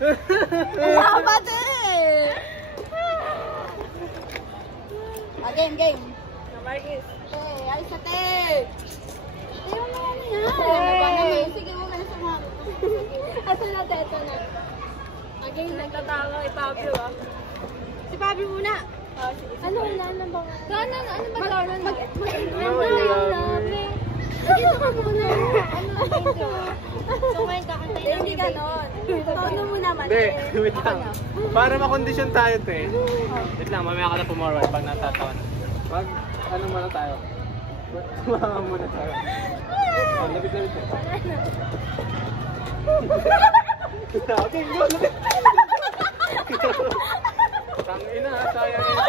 Kapate! Game, game. Marquis. Alis na te! Ayaw na yan yan. Ano ba naman? Sige mo na sa mga. Asa na te? Ito na. Again, nagtatawa kay Pablo ah. Si Pablo muna. Ano wala na ba? Ano ba? Dito ka muna. So ngayon kakantay hindi ganon. Tono mo naman. Hindi, wait lang. Para makondisyon tayo te. Wait lang, mamaya ka na pumorward pag natatawa na. Ano muna tayo? Tumama muna tayo. Lapit-lapit tayo. Okay, go! Tangina, sayang yun.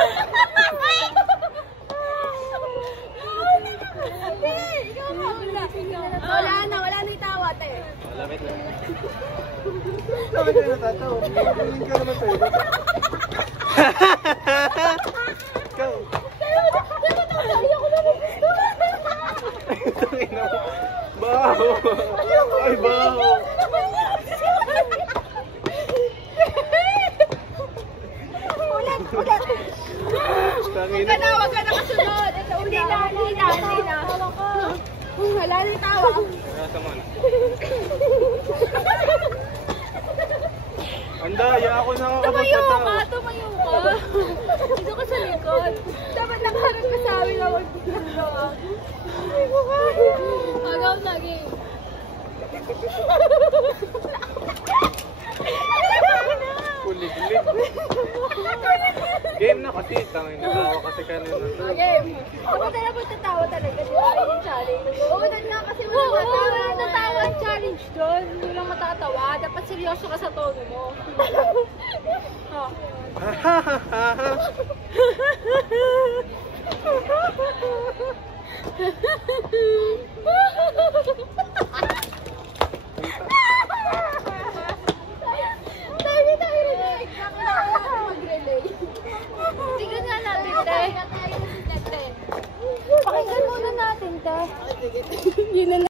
Wala na itawa te. Lapit lang. Bakit tayo natatawa? Kuling ka naman tayo. Go! Tangina mo. Baho! Ay, baho! Ulit. Tangina. Wag ka na kasunod. Ito hindi na. Wala na itawa. Nasa mo na. Andaya ako nakakapagpatawa. Tumayo ka. Dito ka sa likod. Dapat nakaharap ka sa amin na wag dito. Ay, kaya. Agaw na, game. Kulig-lig. Game na kasi. Tangin, natawa kasi kanina. Game. Dapat na tatawa talaga. Di ba yung challenge? Oo, na kasi wala natatawa ang challenge doon. Hindi lang matatawa. Dapat seryoso ka sa tono mo. Tingnan nga natin, te. Pakinggan muna natin, te. Yun na